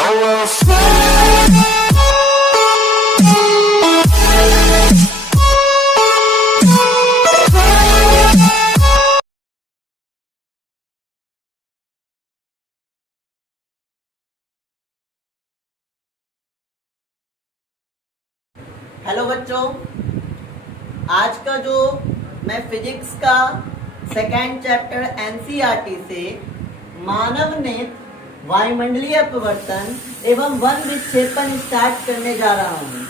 Hello बच्चों, आज का जो मैं फिजिक्स का सेकेंड चैप्टर एनसीईआरटी से मानव नेत्र, वायुमंडलीय अपवर्तन एवं वन विक्षेपण स्टार्ट करने जा रहा हूँ।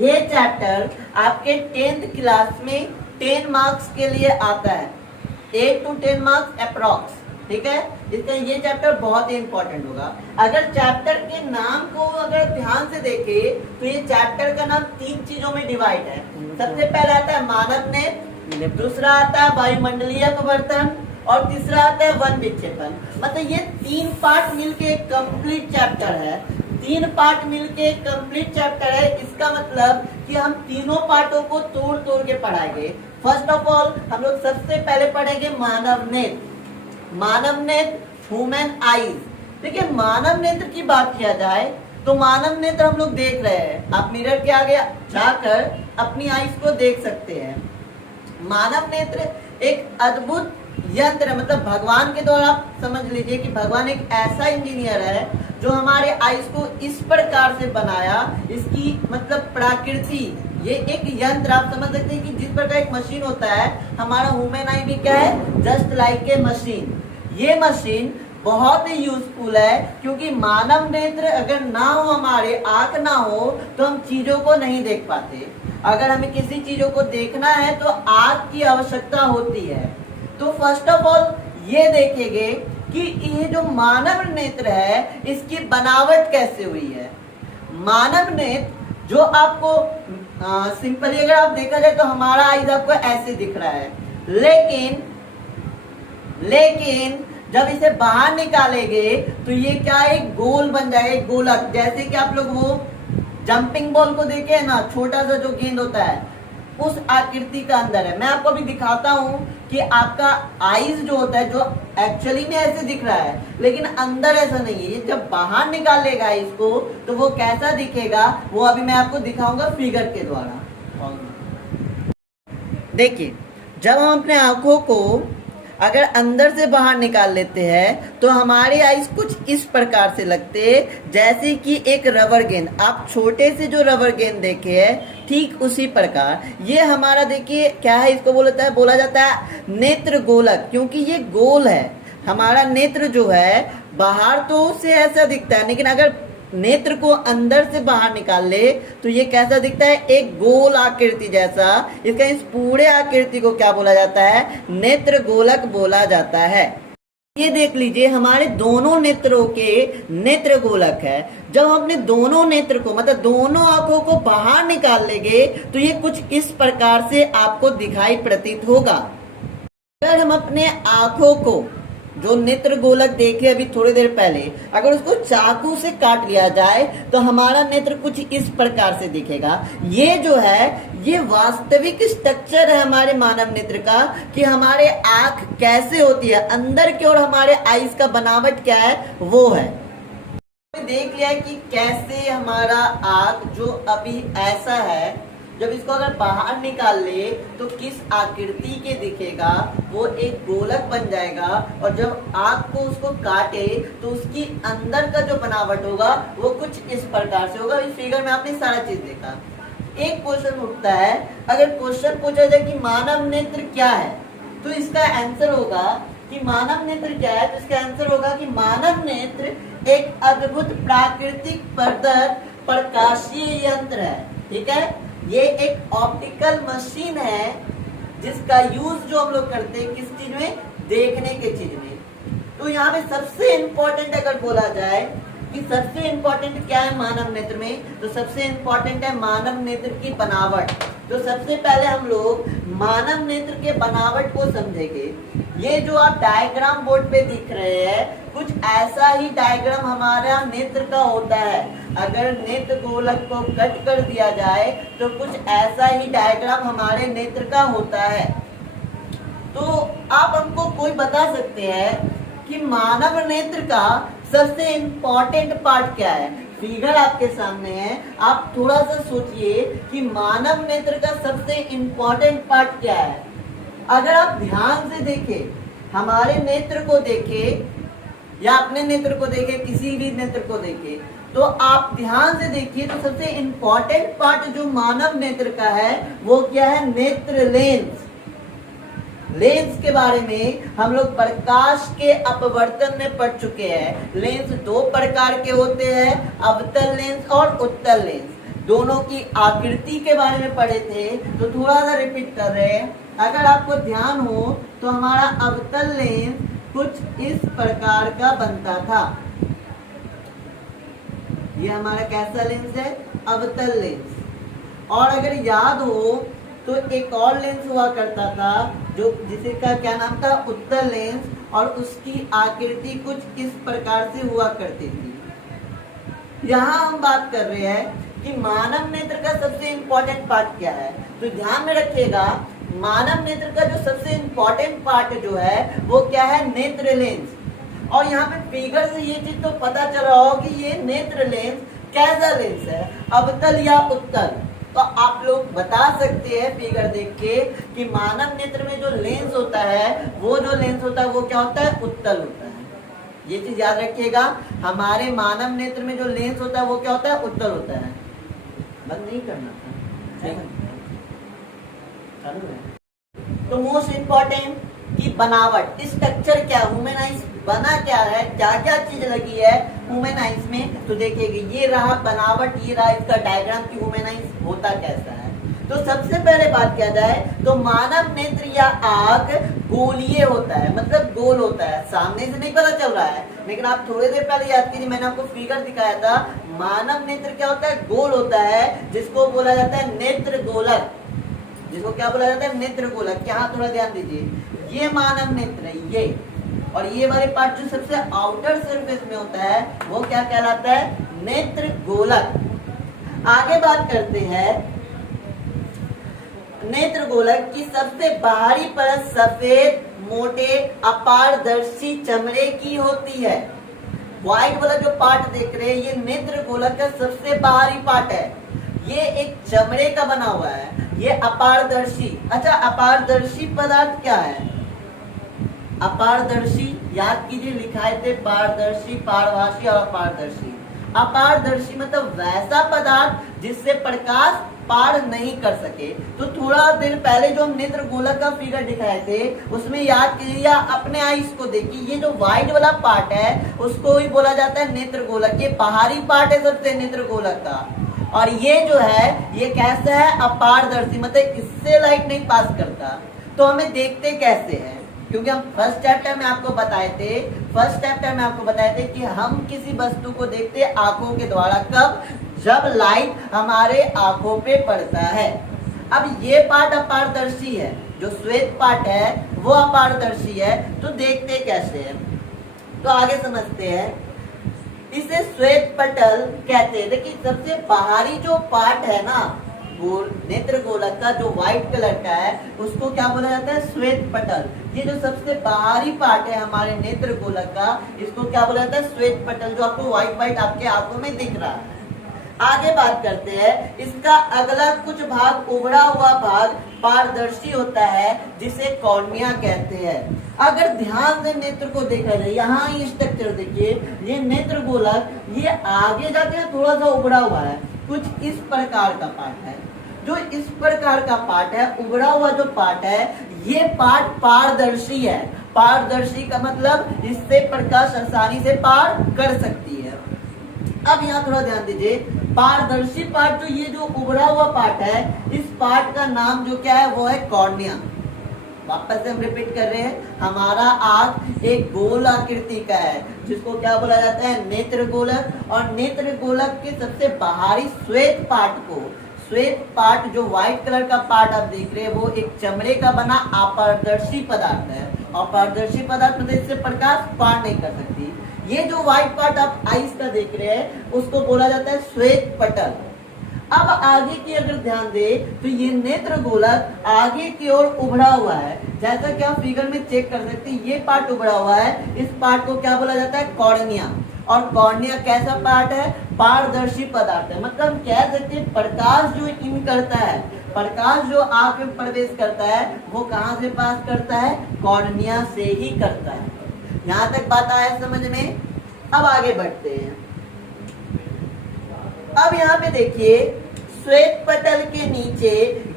ये चैप्टर आपके 10th क्लास में 10 मार्क्स के लिए आता है, 8 to 10 मार्क्स अप्रॉक्स। ठीक है, इसका ये चैप्टर बहुत ही इंपॉर्टेंट होगा। अगर चैप्टर के नाम को अगर ध्यान से देखें तो ये चैप्टर का नाम 3 चीजों में डिवाइड है। सबसे पहला आता है मानव नेत्र, दूसरा आता है वायुमंडलीय अपवर्तन और तीसरा आता है वन विक्षेपण। मतलब ये 3 पार्ट मिलके एक कंप्लीट चैप्टर है। 3 पार्ट मिलके एक कंप्लीट चैप्टर है। इसका मतलब कि हम तीनों पार्टों को तोड़ तोड़ के पढ़ाएंगे। फर्स्ट ऑफ ऑल हम लोग सबसे पहले पढ़ेंगे मानव नेत्र। मानव नेत्र, ह्यूमन आईज। देखिए, मानव नेत्र की बात किया जाए तो मानव नेत्र हम लोग देख रहे हैं। आप मिरर के आगे जाकर अपनी आईज को देख सकते हैं। मानव नेत्र एक अद्भुत यंत्र है। मतलब भगवान के द्वारा आप समझ लीजिए कि भगवान एक ऐसा इंजीनियर है जो हमारे आईज को इस प्रकार से बनाया। इसकी मतलब प्रकृति, ये एक यंत्र आप समझ सकते हैं कि जिस प्रकार एक मशीन होता है, हमारा ह्यूमन आई भी क्या है, जस्ट लाइक ए मशीन। ये मशीन बहुत ही यूजफुल है क्योंकि मानव नेत्र अगर ना हो, हमारे आंख ना हो तो हम चीजों को नहीं देख पाते। अगर हमें किसी चीजों को देखना है तो आंख की आवश्यकता होती है। तो फर्स्ट ऑफ ऑल ये देखेंगे कि ये जो मानव नेत्र है इसकी बनावट कैसे हुई है। मानव नेत्र जो आपको सिंपली अगर आप देखा जाए तो हमारा आईज आपको ऐसे दिख रहा है, लेकिन जब इसे बाहर निकालेंगे तो ये क्या एक गोल बन जाएगा, एक गोलक। जैसे कि आप लोग वो जंपिंग बॉल को देखे है ना, छोटा सा जो गेंद होता है उस आकृति का अंदर है। मैं आपको अभी दिखाता हूँ कि आपका आईज जो होता है, जो एक्चुअली में ऐसे दिख रहा है लेकिन अंदर ऐसा नहीं है। ये जब बाहर निकालेगा इसको तो वो कैसा दिखेगा वो अभी मैं आपको दिखाऊंगा फिगर के द्वारा। देखिए, जब हम अपने आंखों को अगर अंदर से बाहर निकाल लेते हैं तो हमारे आईज कुछ इस प्रकार से लगते हैं जैसे कि एक रबर गेंद। आप छोटे से जो रबर गेंद देखे हैं ठीक उसी प्रकार ये हमारा, देखिए क्या है, इसको बोला जाता है नेत्र गोलक, क्योंकि ये गोल है। हमारा नेत्र जो है बाहर तो से ऐसा दिखता है, लेकिन अगर नेत्र को अंदर से बाहर निकाल ले तो ये कैसा दिखता है, एक गोल आकृति जैसा। इसका इस पूरे आकृति को क्या बोला जाता है, नेत्र गोलक बोला जाता है। ये देख लीजिए, हमारे दोनों नेत्रों के नेत्र गोलक है। जब हम अपने दोनों नेत्र को मतलब दोनों आंखों को बाहर निकाल लेंगे तो ये कुछ इस प्रकार से आपको दिखाई प्रतीत होगा। अगर हम अपने आंखों को जो नेत्र गोलक देखे अभी थोड़ी देर पहले, अगर उसको चाकू से काट लिया जाए तो हमारा नेत्र कुछ इस प्रकार से दिखेगा। ये जो है ये वास्तविक स्ट्रक्चर है हमारे मानव नेत्र का कि हमारे आंख कैसे होती है, अंदर की ओर हमारे आईज का बनावट क्या है वो है। देख लिया कि कैसे हमारा आंख जो अभी ऐसा है, जब इसको अगर बाहर निकाल ले तो किस आकृति के दिखेगा, वो एक गोलक बन जाएगा। और जब आंख को उसको काटे तो उसकी अंदर का जो बनावट होगा वो कुछ इस प्रकार से होगा। इस फिगर में आपने सारा चीज देखा। एक क्वेश्चन उठता है, अगर क्वेश्चन पूछा जाए कि मानव नेत्र क्या है तो इसका आंसर होगा कि मानव नेत्र क्या है, तो इसका आंसर होगा कि मानव नेत्र एक अद्भुत प्राकृतिक प्रकाशीय यंत्र है। ठीक है, ये एक ऑप्टिकल मशीन है जिसका यूज जो हम लोग करते हैं किस चीज में, देखने के चीज में। तो यहाँ पे सबसे इम्पोर्टेंट अगर बोला जाए कि सबसे इम्पोर्टेंट क्या है मानव नेत्र में, तो सबसे इम्पोर्टेंट है मानव नेत्र की बनावट। तो सबसे पहले हम लोग मानव नेत्र के बनावट को समझेंगे। ये जो आप डायग्राम बोर्ड पे दिख रहे हैं कुछ ऐसा ही डायग्राम हमारा नेत्र का होता है। अगर नेत्र गोलक को कट कर दिया जाए तो कुछ ऐसा ही डायग्राम हमारे नेत्र का होता है। तो आप हमको कोई बता सकते हैं कि मानव नेत्र का सबसे इंपॉर्टेंट पार्ट क्या है? फिगर आपके सामने है, आप थोड़ा सा सोचिए कि मानव नेत्र का सबसे इंपॉर्टेंट पार्ट क्या है। अगर आप ध्यान से देखें, हमारे नेत्र को देखें या अपने नेत्र को देखें, किसी भी नेत्र को देखें, तो आप ध्यान से देखिए तो सबसे इंपॉर्टेंट पार्ट जो मानव नेत्र का है वो क्या है? नेत्र लेंस। लेंस के बारे में हम लोग प्रकाश के अपवर्तन में पढ़ चुके हैं। लेंस दो प्रकार के होते हैं, अवतल लेंस और उत्तल लेंस। दोनों की आकृति के बारे में पढ़े थे, तो थोड़ा सा रिपीट कर रहे हैं। अगर आपको ध्यान हो तो हमारा अवतल लेंस कुछ इस प्रकार का बनता था। ये हमारा कैसा लेंस है? अवतल लेंस। और अगर याद हो तो एक और लेंस हुआ करता था जो जिसका क्या नाम था? उत्तल लेंस, और उसकी आकृति कुछ इस प्रकार से हुआ करती थी। यहाँ हम बात कर रहे हैं कि मानव नेत्र का सबसे इंपॉर्टेंट पार्ट क्या है। तो ध्यान में रखिएगा, मानव नेत्र का जो सबसे इंपॉर्टेंट पार्ट जो है वो क्या है? नेत्र लेंस। और यहाँ पे फिगर से ये चीज तो पता चल रहा हो कि ये नेत्र लेंस कैसा लेंस है, अवतल या उत्तल। तो आप लोग बता सकते हैं फिगर देख के कि मानव नेत्र में जो लेंस होता है वो जो लेंस होता है वो क्या होता है? उत्तल होता है। ये चीज याद रखिएगा, हमारे मानव नेत्र में जो लेंस होता है वो क्या होता है? उत्तल होता है। बंद नहीं करना था, तो मोस्ट इंपॉर्टेंट की बनावट, स्ट्रक्चर क्या, ह्यूमन आइज बना क्या है, क्या क्या चीज लगी है ह्यूमन आइज में। तो देखिएगा ये रहा बनावट, ये रहा इसका डायग्राम कि ह्यूमन आइज होता कैसा है। तो सबसे पहले बात किया जाए तो मानव नेत्र या आंख गोलीय होता है, मतलब गोल होता है। सामने से नहीं पता चल रहा है, लेकिन आप थोड़ी देर पहले याद कीजिए, मैंने आपको फिगर दिखाया था। मानव नेत्र क्या होता है? गोल होता है, जिसको बोला जाता है नेत्र गोलक। जिसको क्या बोला जाता है? नेत्र गोलक। यहाँ थोड़ा ध्यान दीजिए, ये मानव नेत्र है ये, और ये वाले पार्ट जो सबसे आउटर सरफेस में होता है वो क्या कहलाता है? नेत्र गोलक। आगे बात करते हैं, नेत्र गोलक की सबसे बाहरी परत सफेद मोटे अपारदर्शी चमड़े की होती है। व्हाइट वाला जो पार्ट देख रहे हैं ये नेत्र गोलक का सबसे बाहरी पार्ट है। ये एक चमड़े का बना हुआ है, ये अपारदर्शी। अच्छा, अपारदर्शी पदार्थ क्या है? अपारदर्शी याद कीजिए, लिखाए थे पारदर्शी, पारभासी और अपारदर्शी। अपारदर्शी मतलब वैसा पदार्थ जिससे प्रकाश पार नहीं कर सके। तो थोड़ा देर पहले जो हम नेत्र गोलक का फिगर दिखाए थे उसमें याद कीजिए या अपने आईज को देखिए, ये जो व्हाइट वाला पार्ट है उसको ही बोला जाता है नेत्र गोलक। ये बाहरी पार्ट है सबसे नेत्र गोलक का। और ये जो है ये कैसा है? अपारदर्शी, मतलब इससे लाइट नहीं पास करता। तो हमें देखते कैसे हैं? क्योंकि हम फर्स्ट चैप्टर में आपको बताए थे कि हम किसी वस्तु को देखते आंखों के द्वारा। कब? जब लाइट हमारे आंखों पे पड़ता है। अब ये पार्ट अपारदर्शी है, जो श्वेत पार्ट है वो अपारदर्शी है। तो देखते कैसे हैं? तो आगे समझते हैं। इसे श्वेत पटल कहते हैं। देखिए सबसे बाहरी जो पार्ट है ना गोल नेत्र गोलक का, जो व्हाइट कलर का है, उसको क्या बोला जाता है? श्वेत पटल। ये जो सबसे बाहरी पार्ट है हमारे नेत्र गोलक का, इसको क्या बोला जाता है? श्वेत पटल, जो आपको व्हाइट व्हाइट आपके आंखों में दिख रहा है। आगे बात करते हैं, इसका अगला कुछ भाग उभरा हुआ भाग पारदर्शी होता है, जिसे कॉर्निया कहते हैं। अगर ध्यान से नेत्र को देखा जाए, यहाँ ये स्ट्रक्चर देखिए, ये नेत्र गोलक, ये आगे जाके थोड़ा सा उभरा हुआ है, कुछ इस प्रकार का पार्ट है। जो इस प्रकार का पार्ट है, उभरा हुआ जो पार्ट है, ये पार्ट पारदर्शी है। पारदर्शी का मतलब इससे प्रकाश आसानी से पार कर सकती है। अब यहाँ थोड़ा ध्यान दीजिए, पारदर्शी पार्ट जो ये जो उभरा हुआ पार्ट है, इस पार्ट का नाम जो क्या है वो है कॉर्निया। वापस से हम रिपीट कर रहे हैं, हमारा आंख एक गोल आकृति का है जिसको क्या बोला जाता है? नेत्र गोलक। और नेत्र गोलक के सबसे बाहरी श्वेत पार्ट को, श्वेत पार्ट जो व्हाइट कलर का पार्ट आप देख रहे हैं वो एक चमड़े का बना अपारदर्शी पदार्थ है। और पारदर्शी पदार्थ मतलब इससे प्रकाश पार नहीं कर सकती। ये जो व्हाइट पार्ट आप आइस का देख रहे हैं उसको बोला जाता है श्वेत पटल। अब आगे की अगर ध्यान दे तो ये नेत्र गोलक आगे की ओर उभरा हुआ है, जैसा कि आप फिगर में चेक कर सकते हैं। ये पार्ट उभरा हुआ है, इस पार्ट को क्या बोला जाता है? कॉर्निया। और कॉर्निया कैसा पार्ट है, पारदर्शी पदार्थ है। मतलब हम कह सकते हैं प्रकाश जो इन करता है, प्रकाश जो आंख में प्रवेश करता है वो कहां से पास करता है, कॉर्निया से ही करता है। यहां तक बात आया समझ में। अब आगे बढ़ते हैं। अब यहाँ पे देखिए श्वेत पटल के नीचे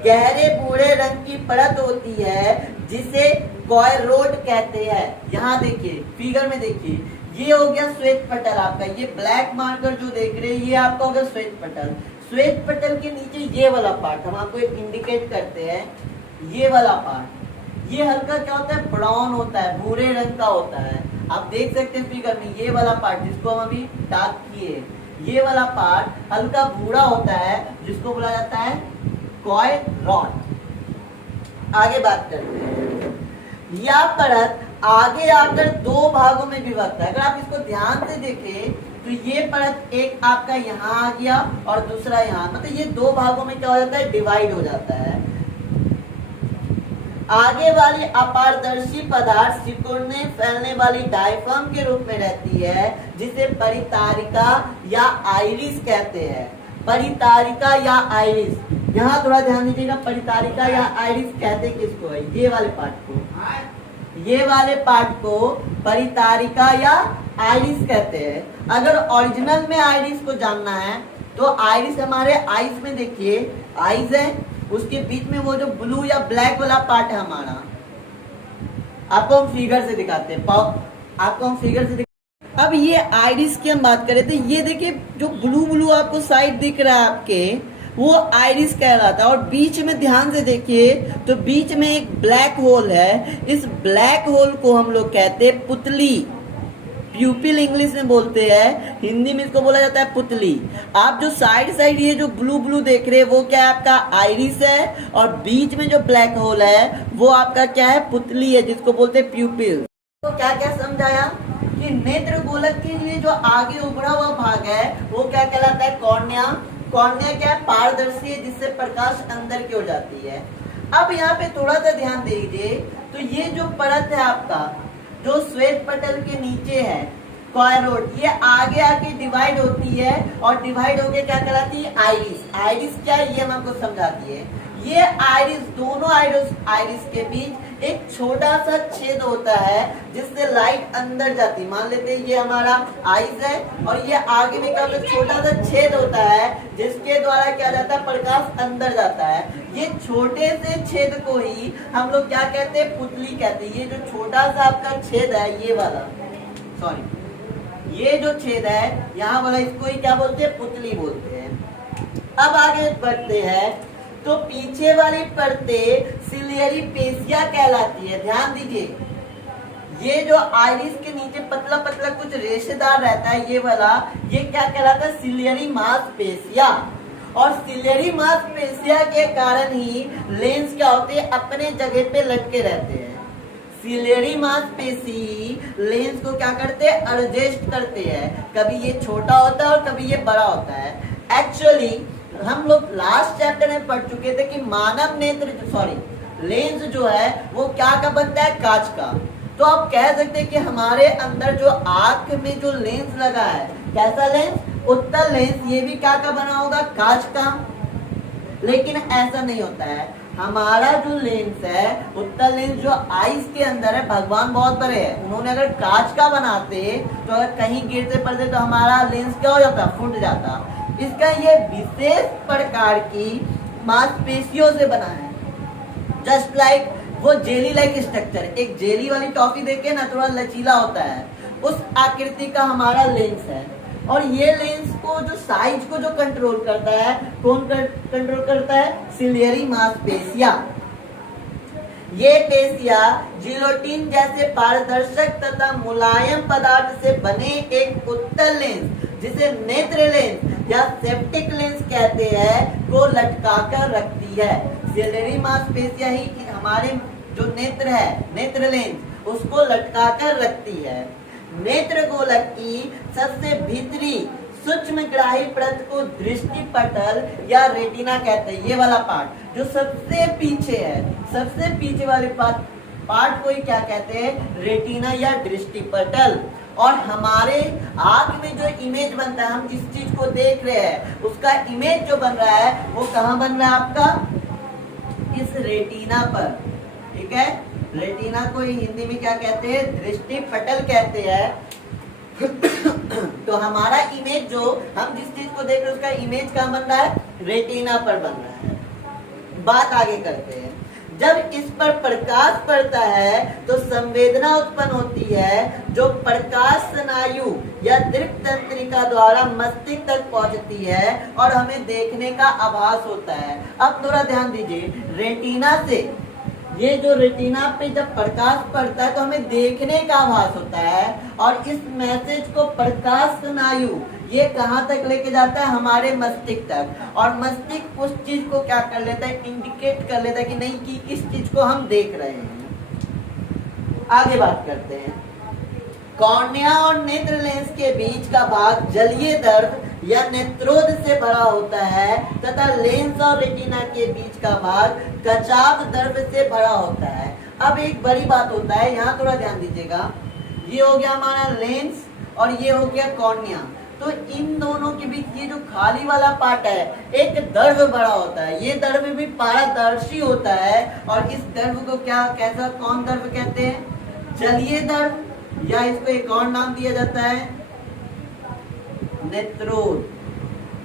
गहरे भूरे रंग की परत होती है जिसे कॉयरोड कहते हैं। यहाँ देखिए फिगर में देखिए, ये हो गया श्वेत पटल आपका, ये ब्लैक मार्कर जो देख रहे हैं ये आपका हो गया श्वेत पटल। श्वेत पटल के नीचे ये वाला पार्ट हम आपको इंडिकेट करते हैं, ये वाला पार्ट ये हल्का क्या होता है, ब्राउन होता है, भूरे रंग का होता है। आप देख सकते हैं फिगर में ये वाला पार्ट जिसको हम अभी डार्क किए, ये वाला पार्ट हल्का भूरा होता है जिसको बोला जाता है कॉयरोड। आगे बात करते हैं। यह परत आगे आकर दो भागों में विभक्त है। अगर आप इसको ध्यान से देखें तो ये परत एक आपका यहाँ आ गया और दूसरा यहाँ, मतलब ये दो भागों में क्या हो जाता है, डिवाइड हो जाता है। आगे वाली अपारदर्शी पदार्थ सिकुड़ने फैलने वाली डायफ्राम के रूप में रहती है जिसे परितारिका या आइरिस कहते हैं। परितारिका या आइरिस, यहाँ थोड़ा ध्यान दीजिएगा, परितारिका या आइरिस कहते किसको है, ये वाले पार्ट को, ये वाले पार्ट को परितारिका या आइरिस कहते हैं। अगर ओरिजिनल में आइरिस को जानना है तो आइरिस हमारे आइस में देखिए, आइस है, उसके बीच में वो जो ब्लू या ब्लैक वाला पार्ट है हमारा, आपको हम फिगर से दिखाते हैं, आपको हम फिगर से अब ये आइरिस की हम बात करें तो ये देखिए जो ब्लू ब्लू आपको साइड दिख रहा है आपके, वो आइरिस कहलाता है। और बीच में ध्यान से देखिए तो बीच में एक ब्लैक होल है, इस ब्लैक होल को हम लोग कहते हैं पुतली, प्यूपिल इंग्लिश में बोलते हैं, हिंदी में इसको बोला जाता है पुतली। आप जो साइड साइड ये जो ब्लू ब्लू देख रहे हैं वो क्या है, आपका आइरिस है, और बीच में जो ब्लैक होल है वो आपका क्या है, पुतली है, जिसको बोलते हैं प्यूपिल। तो क्या क्या समझाया कि नेत्र गोलक के लिए जो आगे उभरा हुआ भाग है वो क्या कहलाता है, कॉर्निया। कॉर्निया क्या है, पारदर्शी है जिससे प्रकाश अंदर की ओर जाती है। अब यहाँ पे थोड़ा सा ध्यान दीजिए तो ये जो परत है आपका जो श्वेत पटल के नीचे है कॉयरोड, ये आगे आके डिवाइड होती है और डिवाइड होके क्या कहलाती है, आइरिस। आइरिस क्या है ये हम आपको समझाती है। ये आइरिस, दोनों आइरिस के बीच एक छोटा सा छेद होता है जिससे लाइट अंदर जाती है। मान लेते हैं ये हमारा आइस है और ये आगे में क्या होता है, छोटा सा छेद होता है जिसके द्वारा क्या जाता है, प्रकाश अंदर जाता है। ये छोटे से छेद को ही हम लोग क्या कहते हैं, पुतली कहते हैं। ये जो छोटा सा आपका छेद है, ये वाला, सॉरी, ये जो छेद है यहाँ वाला, इसको ही क्या बोलते हैं, पुतली बोलते हैं। अब आगे बढ़ते हैं तो पीछे वाली परतें सिलियरी पेशिया कहलाती है। ध्यान दीजिए, ये जो आइरिस के नीचे पतला पतला कुछ रेशेदार रहता है, ये वाला, ये क्या कहलाता है, सिलियरी मांसपेशिया। और सिलियरी मांसपेशिया के कारण ही लेंस क्या होते हैं, अपने जगह पे लटके रहते हैं। सिलियरी मांसपेशी लेंस को क्या करते हैं, एडजस्ट करते हैं। कभी ये छोटा होता है और कभी ये बड़ा होता है। एक्चुअली हम लोग लास्ट चैप्टर में पढ़ चुके थे कि मानव नेत्र, सॉरी, लेंस जो है वो क्या का बनता है, कांच का। तो आप कह सकते हैं कि हमारे अंदर जो आंख में जो लेंस लगा है, कैसा लेंस, उत्तल लेंस, ये भी क्या का बना होगा, कांच का। लेकिन ऐसा नहीं होता है। हमारा जो लेंस है, उत्तल लेंस जो आइस के अंदर है, भगवान बहुत बड़े हैं, उन्होंने अगर कांच का बनाते तो अगर कहीं गिरते पड़ते तो हमारा लेंस क्या हो जाता, फूट जाता। इसका ये विशेष प्रकार की मांसपेशियों से बना है, जस्ट लाइक वो जेली लाइक स्ट्रक्चर। एक जेली वाली टॉफी देखे ना, थोड़ा लचीला होता है, उस आकृति का हमारा लेंस है। और ये लेंस को जो साइज को जो कंट्रोल करता है, कौन कंट्रोल करता है, सिलियरी मांसपेशिया। ये पेशिया जिलोटिन जैसे पारदर्शक तथा मुलायम पदार्थ से बने एक उत्तल लेंस, जिसे नेत्र लेंस या सेप्टिक लेंस कहते हैं, को लटकाकर रखती है। सिलियरी मांसपेशिया ही हमारे जो नेत्र है, नेत्र लेंस, उसको लटकाकर रखती है। नेत्र गोलक की सबसे भीतरी सूक्ष्म ग्राही परत को दृष्टि पटल या रेटिना कहते हैं। ये वाला पार्ट जो सबसे पीछे है, सबसे पीछे वाले पार्ट को ही क्या कहते हैं, रेटिना या दृष्टि पटल। और हमारे आंख में जो इमेज बनता है, हम जिस चीज को देख रहे हैं उसका इमेज जो बन रहा है वो कहाँ बन रहा है आपका, इस रेटिना पर। ठीक है, रेटिना को हिंदी में क्या कहते हैं, दृष्टि पटल कहते हैं। तो हमारा इमेज जो हम जिस चीज को देख रहे हैं उसका इमेज कहाँ बन रहा है, रेटिना पर बन रहा है। बात आगे करते हैं। जब इस पर प्रकाश पड़ता है तो संवेदना उत्पन्न होती है जो प्रकाश स्नायु या दृक् तंत्रिका द्वारा मस्तिष्क तक पहुंचती है और हमें देखने का आभास होता है। अब थोड़ा ध्यान दीजिए, रेटिना से, ये जो रेटिना पे जब प्रकाश पड़ता है तो हमें देखने का आभास होता है और इस मैसेज को प्रकाश स्नायु ये कहाँ तक लेके जाता है, हमारे मस्तिष्क तक। और मस्तिष्क उस चीज को क्या कर लेता है, इंडिकेट कर लेता है कि नहीं कि इस चीज को हम देख रहे हैं। आगे बात करते हैं। कॉर्निया और नेत्र लेंस के बीच का भाग जलीय द्रव या नेत्रोद से भरा होता है तथा लेंस और रेटिना के बीच का भाग कचाव द्रव से भरा होता है। अब एक बड़ी बात होता है, यहाँ थोड़ा ध्यान दीजिएगा। ये हो गया हमारा लेंस और ये हो गया कॉर्निया। तो इन दोनों के बीच ये जो खाली वाला पार्ट है, एक द्रव बड़ा होता है। ये द्रव भी पारदर्शी होता है और इस द्रव को क्या, कैसा, कौन द्रव कहते हैं, जलीय द्रव, या इसको एक और नाम दिया जाता है नेत्रोद।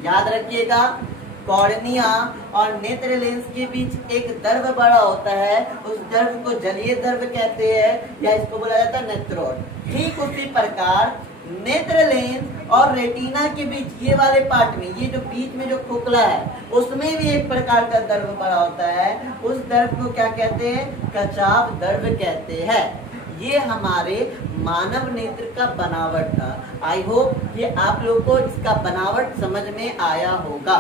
याद रखिएगा, कॉर्निया और नेत्र लेंस के बीच एक द्रव बड़ा होता है, उस द्रव को जलीय द्रव कहते हैं या इसको बोला जाता है नेत्रोद। ठीक उसी प्रकार नेत्र लेंस और रेटिना के बीच ये वाले पार्ट में, ये जो बीच में जो खोखला है उसमें भी एक प्रकार का द्रव बड़ा होता है। उस द्रव को क्या कहते हैं, कचाव द्रव कहते हैं। ये हमारे मानव नेत्र का बनावट था। आई होप कि आप लोगों को इसका बनावट समझ में आया होगा।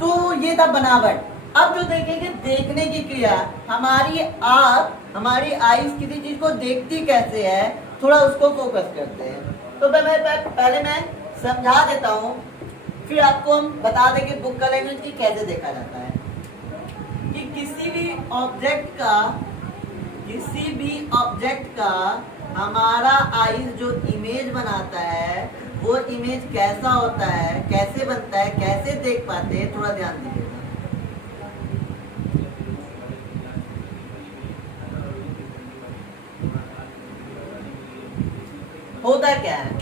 तो ये था बनावट। अब जो देखेंगे देखने की क्रिया, हमारी आंख, हमारी आईज किसी चीज को देखती कैसे है, थोड़ा उसको फोकस करते हैं। तो पहले मैं समझा देता हूँ, फिर आपको हम बता देंगे बुक का लैंग्वेज की कैसे देखा जाता है। कि किसी भी ऑब्जेक्ट का हमारा आईज जो इमेज बनाता है वो इमेज कैसा होता है, कैसे बनता है, कैसे देख पाते हैं, थोड़ा ध्यान दीजिएगा। होता क्या है,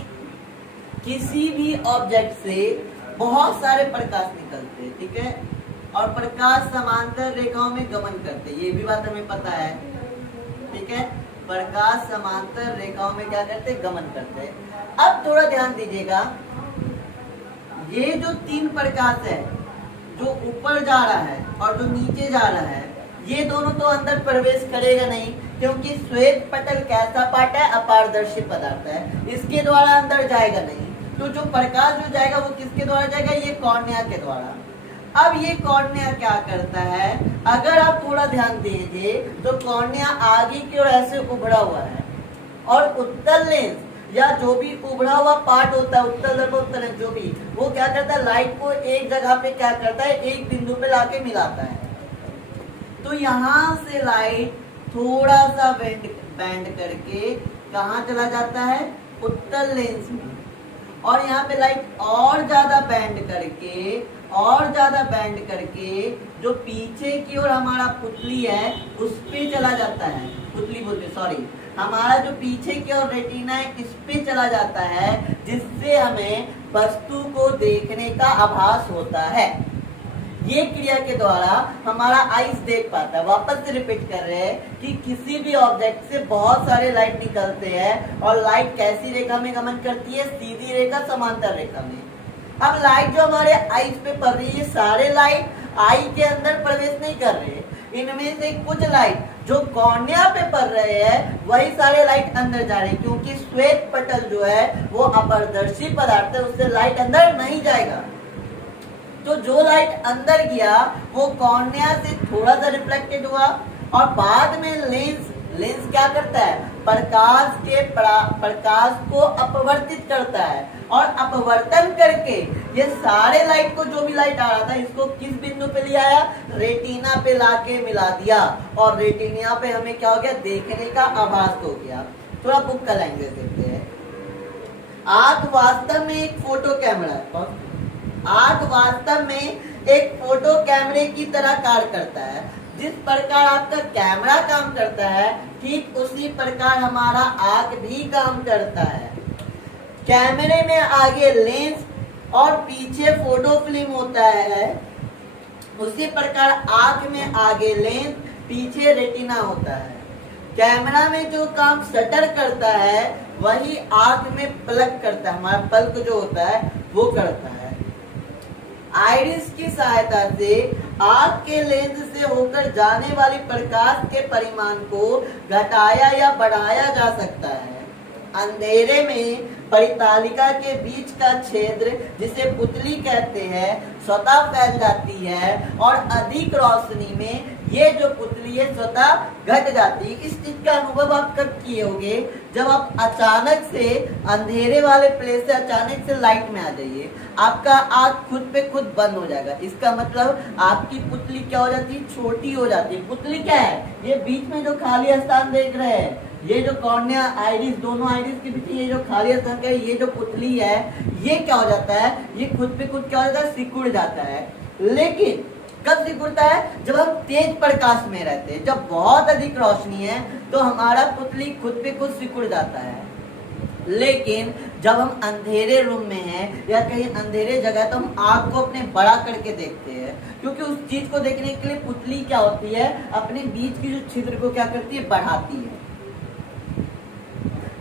किसी भी ऑब्जेक्ट से बहुत सारे प्रकाश निकलते हैं, ठीक है, और प्रकाश समांतर रेखाओं में गमन करते हैं, ये भी बात हमें पता है, ठीक है। प्रकाश समांतर रेखाओं में क्या करते हैं, गमन करते हैं। अब थोड़ा ध्यान दीजिएगा, ये जो तीन प्रकाश है, जो ऊपर जा रहा है और जो नीचे जा रहा है, ये दोनों तो अंदर प्रवेश करेगा नहीं, क्योंकि श्वेत पटल कैसा पार्ट है, अपारदर्शी पदार्थ है, इसके द्वारा अंदर जाएगा नहीं। तो जो प्रकाश जो जाएगा वो किसके द्वारा जाएगा, ये कॉर्निया के द्वारा। अब ये कॉर्निया क्या करता है, अगर आप थोड़ा ध्यान दीजिए तो कॉर्निया आगे की ओर ऐसे उभरा हुआ है और उत्तल लेंस या जो भी उभरा हुआ पार्ट होता है, उत्तल दर्पण, उत्तल लेंस जो भी, वो क्या करता है, लाइट को एक जगह पे क्या करता है, एक बिंदु पे लाके मिलाता है। तो यहाँ से लाइट थोड़ा सा बैंड करके कहाँ चला जाता है, उत्तल लेंस में, और यहाँ पे लाइट और ज्यादा बैंड करके जो पीछे की ओर हमारा पुतली है उस पे चला जाता है, पुतली बोलते सॉरी, हमारा जो पीछे की ओर रेटिना है इस पे चला जाता है, जिससे हमें वस्तु को देखने का आभास होता है। ये क्रिया के द्वारा हमारा आईज देख पाता है। वापस से रिपीट कर रहे हैं कि किसी भी ऑब्जेक्ट से बहुत सारे लाइट निकलते हैं और लाइट कैसी रेखा में गमन करती है, सीधी रेखा, समांतर रेखा में। अब लाइट जो हमारे आईज पे पड़ रही है, सारे लाइट आई के अंदर प्रवेश नहीं कर रहे, इनमें से कुछ लाइट जो कॉर्निया पे पड़ रहे हैं वही सारे लाइट अंदर जा रहे हैं, क्योंकि श्वेत पटल जो है वो अपारदर्शी पदार्थ है, उससे लाइट अंदर नहीं जाएगा। तो जो लाइट अंदर गया वो कॉर्निया से थोड़ा सा रिफ्लेक्टेड हुआ और बाद में लेंस क्या करता है, प्रकाश को अपवर्तित करता है और अपवर्तन करके ये सारे लाइट को, जो भी लाइट आ रहा था, इसको किस बिंदु पे ले आया, रेटिना पे लाके मिला दिया और रेटिना पे हमें क्या हो गया, देखने का आभास हो गया। थोड़ा बुक का लैंग्वेज देखते हैं। आंख वास्तव में एक फोटो कैमरा है। आंख वास्तव में एक फोटो कैमरे की तरह कार्य करता है। जिस प्रकार आपका कैमरा काम करता है, ठीक उसी प्रकार हमारा आंख भी काम करता है। कैमरे में आगे लेंस और पीछे फोटो फिल्म होता है, उसी प्रकार आंख में आगे लेंस, पीछे रेटिना होता है। कैमरा में जो काम शटर करता है वही आंख में पलक करता है, हमारा पलक जो होता है वो करता है। आइरिस की सहायता से आंख के लेंस से होकर जाने वाली प्रकाश के परिमाण को घटाया या बढ़ाया जा सकता है। अंधेरे में परितालिका के बीच का क्षेत्र, जिसे पुतली कहते हैं, स्वतः फैल जाती है और अधिक रोशनी में ये जो पुतली है स्वतः घट जाती है। इस चीज का अनुभव आप कब किए होंगे? जब आप अचानक से अंधेरे वाले प्लेस से अचानक से लाइट में आ जाइए, आपका आंख खुद पे खुद बंद हो जाएगा। इसका मतलब आपकी पुतली क्या हो जाती है? छोटी हो जाती है। पुतली क्या है? ये बीच में जो खाली स्थान देख रहे हैं, ये जो कॉर्निया आइरिस, दोनों आइरिस के बीच ये जो खाली स्थान है, ये जो पुतली है, ये क्या हो जाता है? ये खुद पे खुद क्या हो जाता है? सिकुड़ जाता है। लेकिन कब सिकुड़ता है? जब हम तेज प्रकाश में रहते हैं, जब बहुत अधिक रोशनी है तो हमारा पुतली खुद पे खुद सिकुड़ जाता है। लेकिन जब हम अंधेरे रूम में हैं या कहीं अंधेरे जगह, तो हम आंख को अपने बड़ा करके देखते हैं, क्योंकि उस चीज को देखने के लिए पुतली क्या होती है? अपने बीच की जो छिद्र को क्या करती है? बढ़ाती है।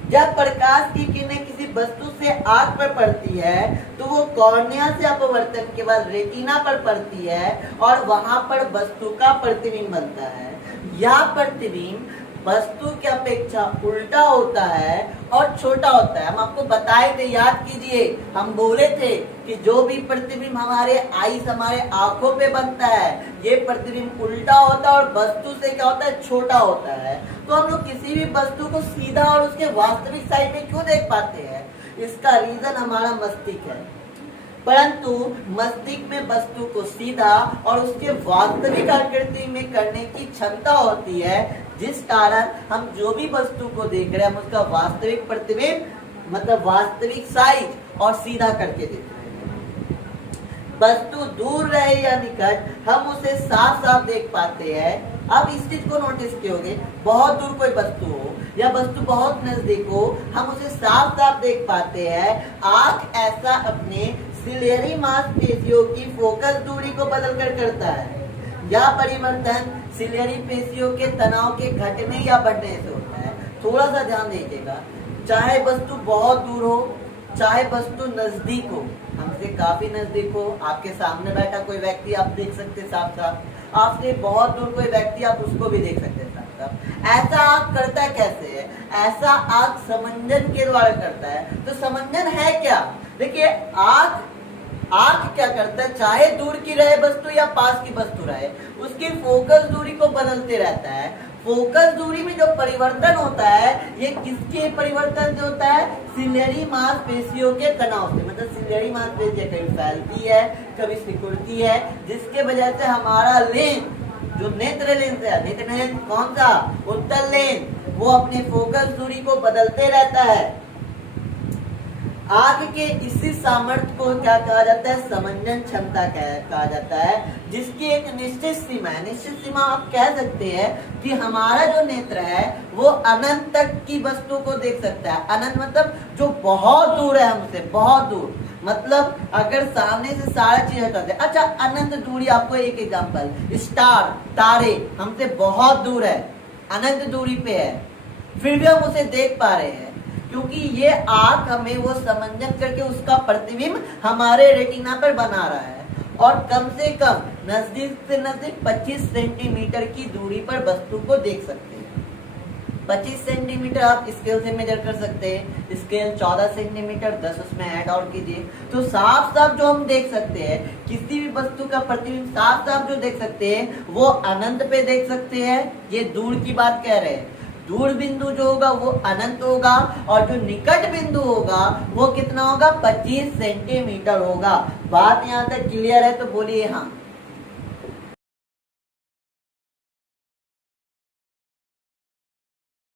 जब प्रकाश की किरणें किसी वस्तु से आंख पर पड़ती है तो वो कॉर्निया से अपवर्तन के बाद रेटिना पर पड़ती है और वहां पर वस्तु का प्रतिबिंब बनता है। यह प्रतिबिंब वस्तु की अपेक्षा उल्टा होता है और छोटा होता है। हम आपको बताए थे, याद कीजिए, हम बोले थे कि जो भी प्रतिबिंब हमारे आईज, हमारे आंखों पे बनता है, ये प्रतिबिंब उल्टा होता है और वस्तु से क्या होता है? छोटा होता है। तो हम लोग किसी भी वस्तु को सीधा और उसके वास्तविक साइड में क्यों देख पाते हैं? इसका रीजन हमारा मस्तिष्क है। परंतु मस्तिष्क में वस्तु को सीधा और उसके वास्तविक आकृति में करने की क्षमता होती है, जिस कारण हम जो भी वस्तु को देख रहे हैं हम उसका वास्तविक प्रतिबिंब, मतलब वास्तविक साइज और सीधा करके देख रहे हैं। वस्तु दूर रहे या निकट, हम उसे साफ साफ देख पाते हैं। अब इस चीज को नोटिस किए, बहुत दूर कोई वस्तु हो या वस्तु बहुत नजदीक हो, हम उसे साफ साफ देख पाते हैं। आंख ऐसा अपने सिलियरी मांसपेशियों की फोकस दूरी को बदलकर करता है। यह परिवर्तन सिलियरी पेशियों के तनाव के घटने या बढ़ने से होता है। थोड़ा सा ध्यान दीजिएगा, चाहे वस्तु बहुत दूर हो, चाहे वस्तु नजदीक हो, हमसे काफी नजदीक हो, आपके सामने बैठा कोई व्यक्ति आप देख सकते साफ साफ, आपसे बहुत दूर कोई व्यक्ति आप उसको भी देख सकते साफ साफ। ऐसा आंख करता कैसे है? ऐसा आंख समंजन के द्वारा करता है। तो समंजन है क्या? देखिए, आंख क्या करता है? चाहे दूर की रहे वस्तु या पास की वस्तु रहे, उसकी फोकस दूरी को बदलते रहता है। फोकस दूरी में जो परिवर्तन होता है, ये किसके परिवर्तन से होता है? सिलियरी मांसपेशियों के तनाव से। मतलब सिलियरी मांसपेशियां कभी फैलती है, कभी सिकुड़ती है, जिसके वजह से हमारा लेंस, जो नेत्र लेंस है, नेत्र लेंस कौन सा? उत्तल लेंस, वो अपने फोकस दूरी को बदलते रहता है। आंख के इसी सामर्थ्य को क्या कहा जाता है? समंजन क्षमता कहा जाता है, जिसकी एक निश्चित सीमा है। निश्चित सीमा आप कह सकते हैं कि हमारा जो नेत्र है वो अनंत तक की वस्तु को देख सकता है। अनंत मतलब जो बहुत दूर है हमसे, बहुत दूर, मतलब अगर सामने से सारा चीज हटा दे। अच्छा, अनंत दूरी, आपको एक एग्जांपल, स्टार, तारे हमसे बहुत दूर है, अनंत दूरी पे है, फिर भी हम उसे देख पा रहे हैं, क्योंकि ये आंख हमें वो समंजन करके उसका प्रतिबिंब हमारे रेटिना पर बना रहा है। और कम से कम नजदीक से नजदीक 25 सेंटीमीटर की दूरी पर वस्तु को देख सकते हैं। 25 सेंटीमीटर आप स्केल से मेजर कर सकते हैं। स्केल 14 सेंटीमीटर, 10 उसमें ऐड और कीजिए, तो साफ साफ जो हम देख सकते हैं, किसी भी वस्तु का प्रतिबिंब साफ साफ जो देख सकते हैं वो अनंत पे देख सकते हैं। ये दूर की बात कह रहे हैं। दूर बिंदु जो होगा वो अनंत होगा और जो निकट बिंदु होगा वो कितना होगा? 25 सेंटीमीटर होगा। बात यहाँ तक क्लियर है? तो बोलिए हाँ।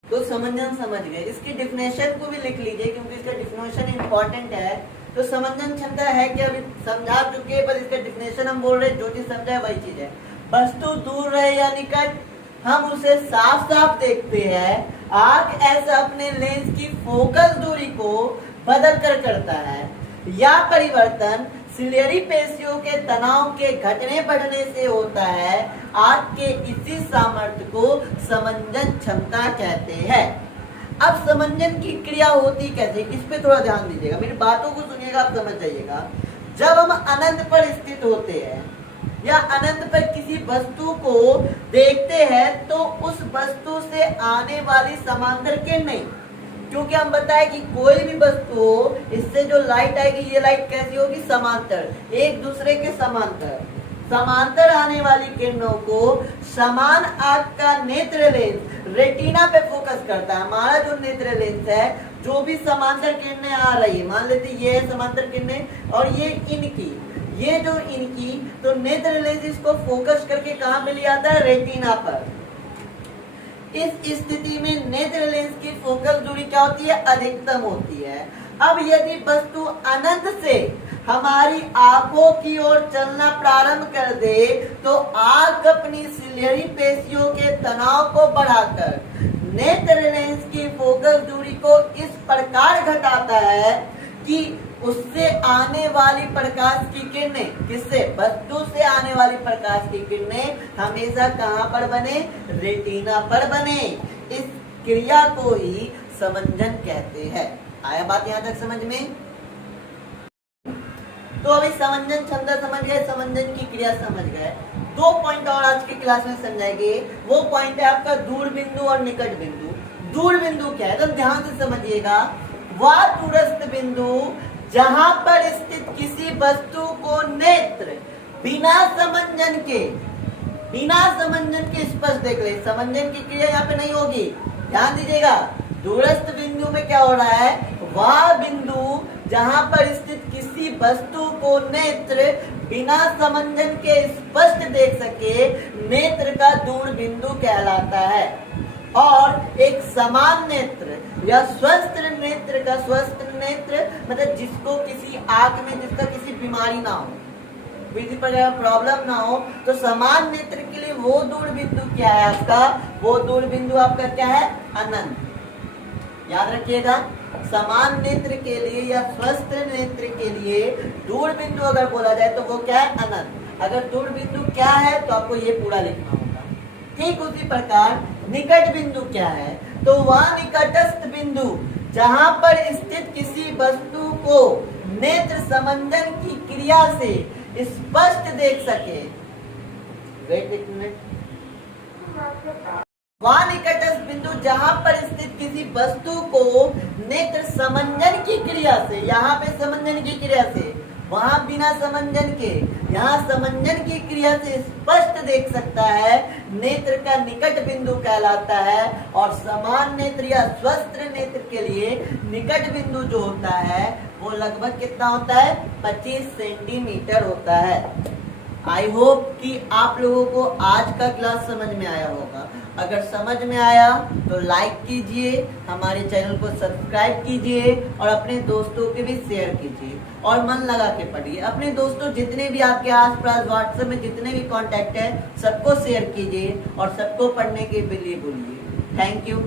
तो समंजन समझ गए। इसकी डिफिनेशन को भी लिख लीजिए क्योंकि इसका डिफिनेशन इंपॉर्टेंट है। तो समंजन क्षमता है कि अभी समझा चुके हैं, पर इसका डिफिनेशन हम बोल रहे हैं, जो चीज समझा है वही चीज है। वस्तु दूर रहे या निकट, हम उसे साफ साफ देखते हैं। आंख ऐसा अपने लेंस की फोकस दूरी को बदल कर करता है। यह परिवर्तन सिलियरी पेशियों के तनाव के घटने बढ़ने से होता है। आंख के इसी सामर्थ्य को समंजन क्षमता कहते हैं। अब समंजन की क्रिया होती कैसे, इस पे थोड़ा ध्यान दीजिएगा, मेरी बातों को सुनिएगा, आप समझ जाइएगा। जब हम अनंत पर स्थित होते हैं या अनंत पर किसी वस्तु को देखते हैं तो उस वस्तु से आने वाली समांतर किरणें, क्योंकि हम बताए कि कोई भी वस्तु हो, इससे जो लाइट आएगी ये लाइट कैसी होगी, समांतर, एक दूसरे के समांतर। समांतर आने वाली किरणों को समान आंख का नेत्र लेंस रेटिना पे फोकस करता है। हमारा जो नेत्र लेंस है, जो भी समांतर किरणें आ रही है, मान लेते ये है समांतर किरणें और ये इनकी, ये जो इनकी, तो नेत्र लेंस इसको फोकस करके कहां पे ले आता है, रेटिना पर। इस स्थिति में नेत्र लेंस की फोकल दूरी क्या होती है, अधिकतम होती है। अब यदि वस्तु अनंत से हमारी आंखों की ओर चलना प्रारंभ कर दे तो आंख अपनी सिलियरी पेशियों के तनाव को बढ़ाकर नेत्र लेंस की फोकल दूरी को इस प्रकार घटाता है कि उससे आने वाली प्रकाश की किरणें, किससे, वस्तु से आने वाली प्रकाश की किरणें हमेशा कहां पर बने, रेटिना पर बने। इस क्रिया को ही समंजन कहते हैं। आया बात यहां तक समझ में? तो अभी समंजन क्षमता समझ गए, समंजन की क्रिया समझ गए। दो पॉइंट और आज की क्लास में समझाएंगे। वो पॉइंट है आपका दूर बिंदु और निकट बिंदु। दूर बिंदु क्या है, तो ध्यान से समझिएगा। वह दूरस्थ बिंदु जहां पर स्थित किसी वस्तु को नेत्र बिना समंजन के स्पष्ट देख ले। समंजन की क्रिया यहाँ पे नहीं होगी, ध्यान दीजिएगा। दूरस्थ बिंदु में क्या हो रहा है, वह बिंदु जहां पर स्थित किसी वस्तु को नेत्र बिना समंजन के स्पष्ट देख सके, नेत्र का दूर बिंदु कहलाता है। और एक समान नेत्र या स्वस्थ नेत्र का, स्वस्थ नेत्र मतलब जिसको किसी आंख में जिसका किसी बीमारी ना हो, किसी प्रकार प्रॉब्लम ना हो, तो समान नेत्र के लिए वो दूर बिंदु क्या है आपका, वो दूर बिंदु आपका क्या है, अनंत। याद रखिएगा, समान नेत्र के लिए या स्वस्थ नेत्र के लिए दूर बिंदु अगर बोला जाए तो वो क्या है, अनंत। अगर दूर बिंदु क्या है तो आपको ये पूरा लिखना होगा। ठीक उसी प्रकार निकट बिंदु क्या है, तो वह निकटस्थ बिंदु जहां पर स्थित किसी वस्तु को नेत्र समंजन की क्रिया से स्पष्ट देख सके। वेट एक मिनट। वह निकटस्थ बिंदु जहां पर स्थित किसी वस्तु को नेत्र समंजन की क्रिया से, यहाँ पे समंजन की क्रिया से, वहां बिना समंजन के, यहाँ समंजन की क्रिया से स्पष्ट देख सकता है, नेत्र का निकट बिंदु कहलाता है। और समान नेत्र या स्वस्थ नेत्र के लिए निकट बिंदु जो होता है वो लगभग कितना होता है, 25 सेंटीमीटर होता है। आई होप कि आप लोगों को आज का क्लास समझ में आया होगा। अगर समझ में आया तो लाइक कीजिए, हमारे चैनल को सब्सक्राइब कीजिए और अपने दोस्तों के भी शेयर कीजिए और मन लगा के पढ़िए। अपने दोस्तों जितने भी आपके आसपास व्हाट्सएप में जितने भी कांटेक्ट है सबको शेयर कीजिए और सबको पढ़ने के लिए बोलिए। Thank you.